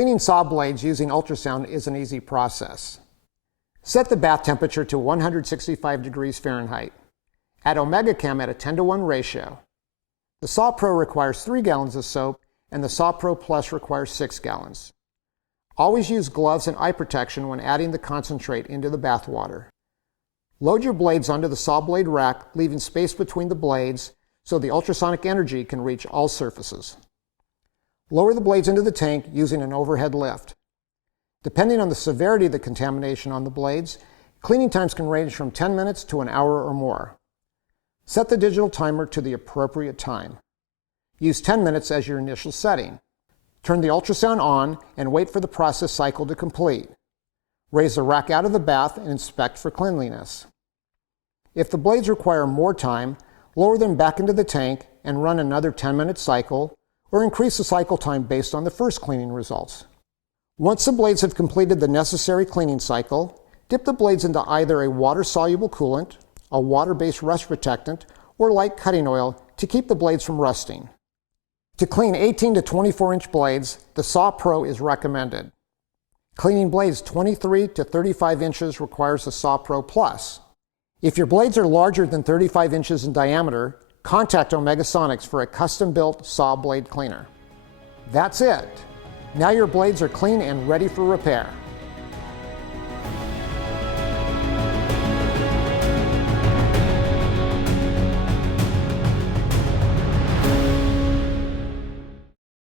Cleaning saw blades using ultrasound is an easy process. Set the bath temperature to 165 degrees Fahrenheit. Add Omega Chem at a 10:1 ratio. The Saw Pro requires 3 gallons of soap and the Saw Pro Plus requires 6 gallons. Always use gloves and eye protection when adding the concentrate into the bath water. Load your blades onto the saw blade rack, leaving space between the blades so the ultrasonic energy can reach all surfaces. Lower the blades into the tank using an overhead lift. Depending on the severity of the contamination on the blades, cleaning times can range from 10 minutes to an hour or more. Set the digital timer to the appropriate time. Use 10 minutes as your initial setting. Turn the ultrasound on and wait for the process cycle to complete. Raise the rack out of the bath and inspect for cleanliness. If the blades require more time, lower them back into the tank and run another 10-minute cycle, or increase the cycle time based on the first cleaning results. Once the blades have completed the necessary cleaning cycle, dip the blades into either a water-soluble coolant, a water-based rust protectant, or light cutting oil to keep the blades from rusting. To clean 18 to 24-inch blades, the Saw Pro is recommended. Cleaning blades 23 to 35 inches requires the Saw Pro Plus. If your blades are larger than 35 inches in diameter, contact Ultrasonics for a custom-built saw blade cleaner. That's it. Now your blades are clean and ready for repair.